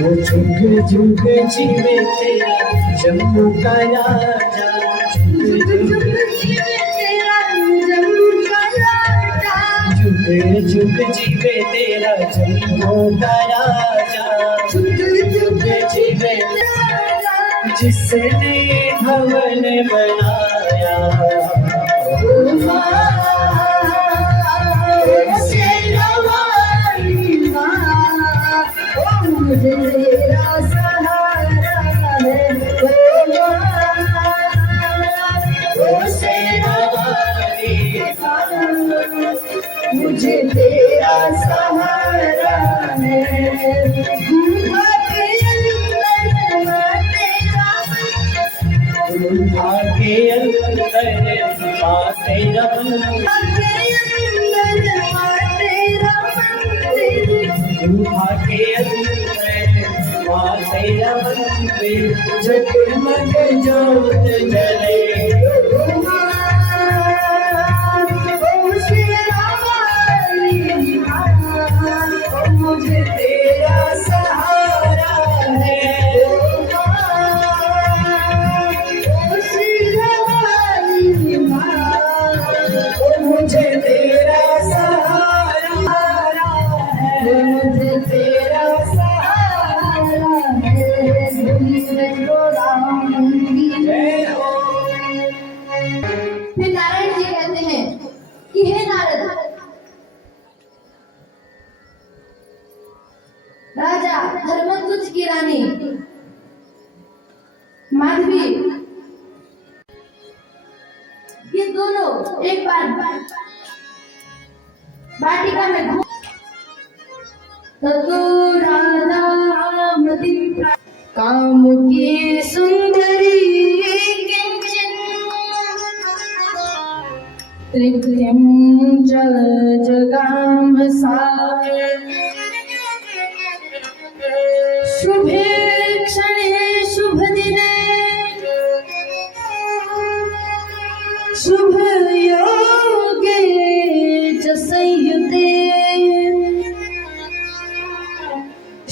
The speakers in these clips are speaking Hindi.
झुक झुक जीवे तेरा जम्मू का राजा, झुक झुक जीवे तेरा जम्मू का राजा, झुक झुक जीवे तेरा जम्मू का राजा, झुक झुक जीवे जिसने भवन बनाया मुझे तेरा सहारा है, मुझे तेरा सहारा है। गुफा के अंदर माँ तेरा गुफा के जगमग जोत जले मुझे तेरा सहारा है, मुझे तेरा सहारा है, मुझे तेरा सहारा है। फिर नारायण जी कहते हैं कि हे नारद, राजा धर्मध्वज की रानी माधवी ये दोनों एक बार वाटिका में राजा काम की सुंदरी त्रिभुजं जगाम सागर शुभे क्षणे शुभ दिने शुभ योगे च संयुते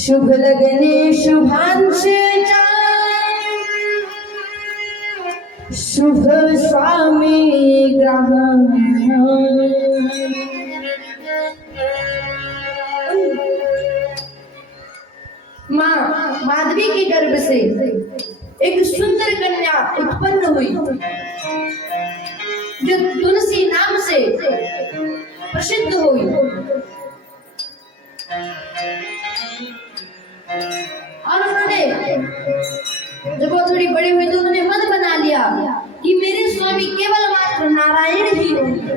शुभ लगने शुभांशे च शुभ स्वामी ग्रहण। माँ माधवी के गर्भ से एक सुंदर कन्या उत्पन्न हुई जो तुलसी नाम से प्रसिद्ध हुई। और उन्होंने जब वो थोड़ी बड़ी हुई तो उन्होंने मन बना लिया कि मेरे स्वामी केवल मात्र नारायण ही होंगे।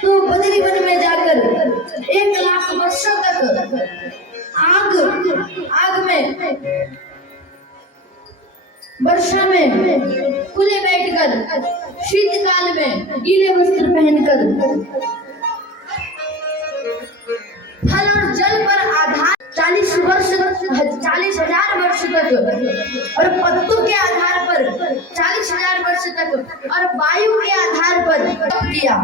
तो बदरी वन में जाकर 1,00,000 वर्षों तक आग में वर्षा में खुले बैठकर शीतकाल में गीले वस्त्र पहनकर फल और जल पर आधार 40,000 वर्ष तक और पत्तों के आधार पर 40,000 वर्ष तक और वायु के आधार पर किया।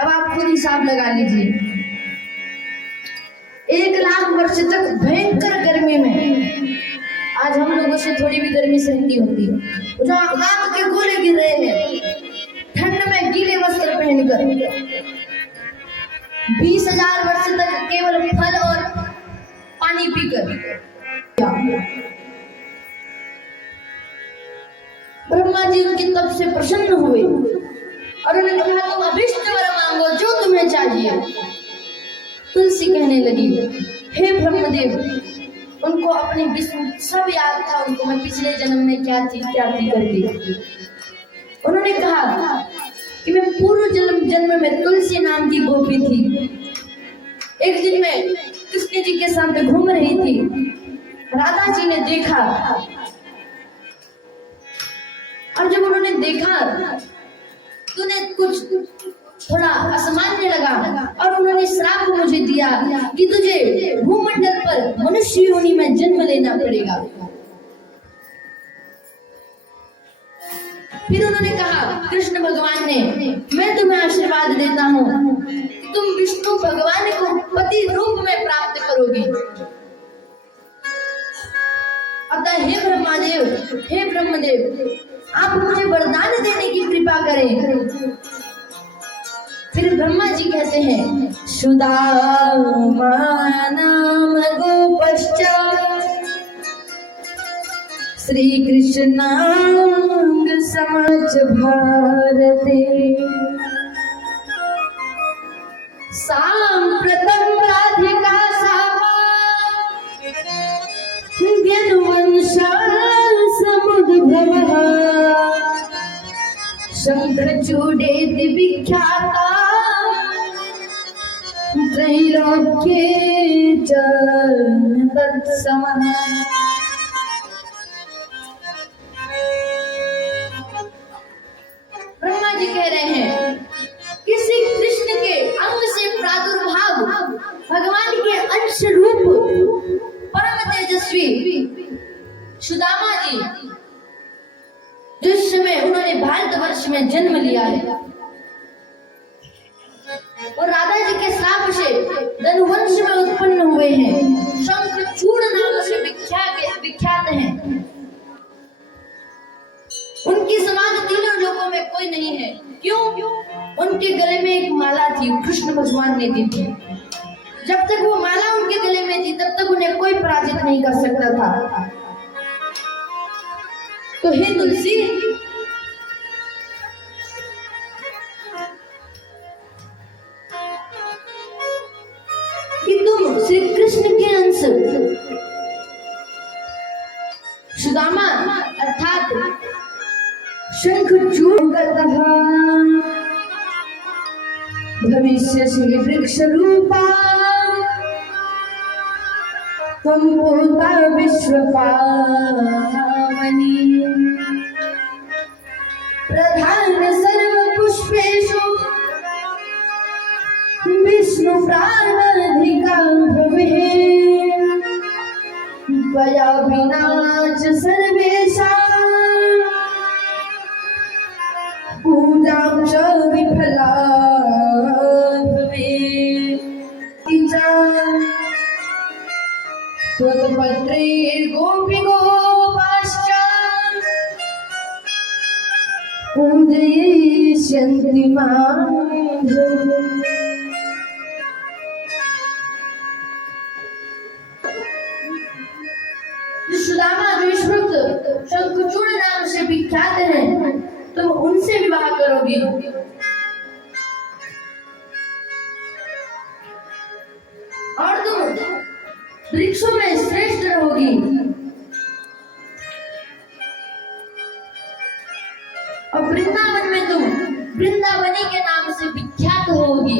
अब आप खुद हिसाब लगा लीजिए। 1,00,000 वर्ष तक भयंकर गर्मी में, आज हम लोगों से थोड़ी भी गर्मी सहती होती है, जो आग के गोले गिर रहे हैं ठंड में गीले वस्त्र पहनकर 20,000 वर्ष तक केवल फल और पानी पीकर। ब्रह्मा जी उनकी तप से प्रसन्न हुए और उन्होंने कहा तुम अभिष्ट वर मांगो जो तुम्हें चाहिए। तुलसी कहने लगी हे ब्रह्मदेव, उनको अपनी सब याद था, उनको मैं पिछले जन्म में क्या थी करके। उन्होंने कहा कि मैं पूर्व जन्म में तुलसी नाम की गोपी थी। एक दिन मैं कृष्ण जी के साथ घूम रही थी, राधा जी ने देखा और जब उन्होंने देखा तो उन्हें कुछ थोड़ा असामान्य लगा और उन्होंने श्राप मुझे दिया कि तुझे भूमंडल पर मनुष्य योनि में जन्म लेना पड़ेगा। फिर उन्होंने कहा कृष्ण भगवान ने, मैं तुम्हें आशीर्वाद देता हूँ कि तुम विष्णु भगवान को पति रूप में प्राप्त करोगी। अतः हे ब्रह्मादेव, हे ब्रह्मदेव, आप मुझे वरदान देने की कृपा करें। फिर ब्रह्मा जी कहते हैं सुदामा नाम गोपश्च श्री कृष्णांग समाज भारते सांप्रतम राधिका सामा ज्ञानवंशा समुद्भवः शंखचूडेति विख्याता त्रैलोक्ये च तत्समः। ब्रह्मा जी कह रहे हैं किसी कृष्ण के अंग से प्रादुर्भाव भगवान के अंश रूप परम तेजस्वी सुदामा जी, जिस समय उन्होंने भारतवर्ष में जन्म लिया है और राधा जी के श्राप से धनुवंश में उत्पन्न हुए हैं, शंखचूड़ नाम से विख्यात हैं। उनकी समान तीनों लोगों में कोई नहीं है। क्यों? उनके गले में एक माला थी, कृष्ण भगवान ने दी थी। जब तक वो माला उनके गले में थी तब तक उन्हें कोई पराजित नहीं कर सकता था। तो हे तुलसी, कि तुम श्री कृष्ण के अंश सुदामा अर्थात शंखचूड़गतः भविष्यसि वृक्ष रूपा कंपोता विश्वपावनी प्रधान सर्व पुष्पेषु विष्णु प्राणाधिका भवे त्वत्पत्रैर्गोपिगोपाश्च पूजयिष्यन्ति मां। सुदामा जो इस वक्त शंखचूड़ नाम से विख्यात हैं, तुम उनसे विवाह करोगी और तुम वृक्षों में श्रेष्ठ रहोगी और वृंदावन में तुम वृंदावनी के नाम से विख्यात होगी।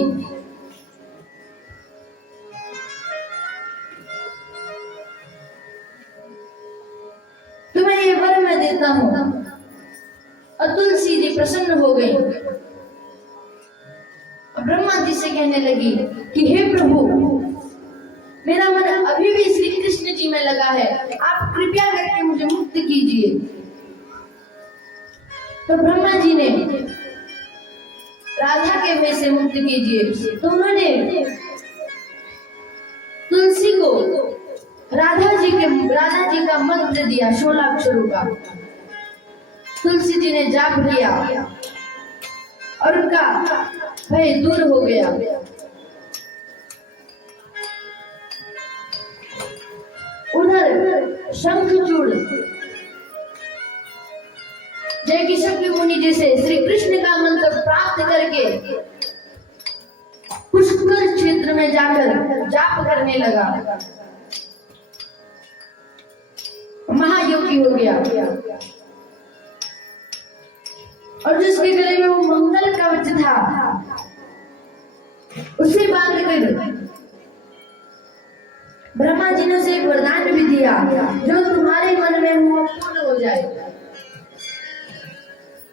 तुम्हें ये वर मैं देता हूं। और तुलसी जी प्रसन्न हो गई और ब्रह्मा जी से कहने लगी कि हे प्रभु, मेरा मन अभी भी श्री कृष्ण जी में लगा है, आप कृपया करके मुझे मुक्त कीजिए। तो ब्रह्मा जी ने राधा के भय से मुक्त कीजिए, तो उन्होंने तुलसी को राधा जी का मंत्र दिया 16 अक्षरों का। तुलसी जी ने जाप किया और उनका भय दूर हो गया। उधर शंखचूड़ जय किशोर मुनि जी से श्री कृष्ण का मंत्र प्राप्त करके पुष्कर क्षेत्र में जाकर जाप करने लगा, महायोगी हो गया और जिसके गले में वो मंगल कवच था उसे बांधकर ब्रह्मा जी ने उसे एक वरदान भी दिया, जो तुम्हारे मन में हो पूर्ण हो जाए।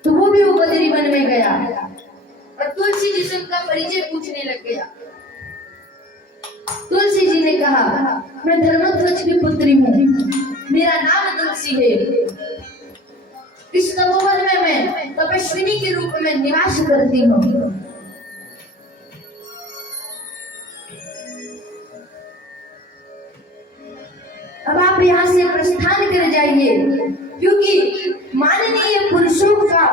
तो वो भी वो बदरी वन में गया और तुलसी जी से उनका परिचय पूछने लग गया। तुलसी जी ने कहा, मैं धर्मध्वज की पुत्री हूँ, मेरा नाम तुलसी है। इस तपोवन में मैं तपस्विनी के रूप में निवास करती हूँ। अब आप यहाँ से प्रस्थान कर जाइए, क्योंकि माननीय पुरुषों का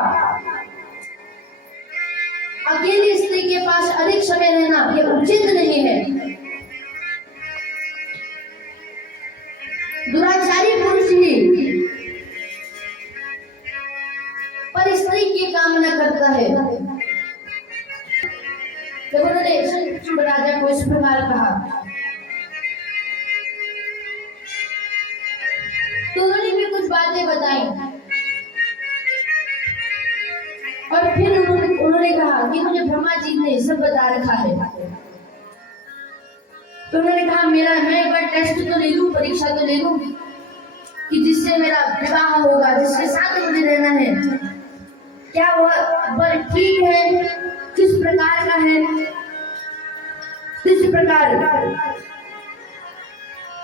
अकेली स्त्री के पास अधिक समय रहना ये उचित नहीं है। दुराचारी पुरुष ही पर स्त्री की कामना करता है। जब उन्होंने शंखचूड़ राजा को इस प्रकार कहा तो उन्होंने भी कुछ बातें बताई और फिर उन्होंने कहा कि मुझे ब्रह्मा जी ने सब बता रखा है। तो उन्होंने कहा, मैं एक बार टेस्ट तो ले लूं, परीक्षा तो ले लूं कि जिससे मेरा विवाह होगा, जिसके साथ मुझे रहना है, क्या वह वर ठीक है, किस प्रकार का है। इस प्रकार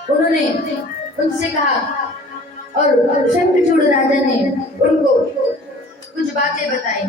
उन्होंने उनसे कहा और शंखचूड़ राजा ने उनको कुछ बातें बताई।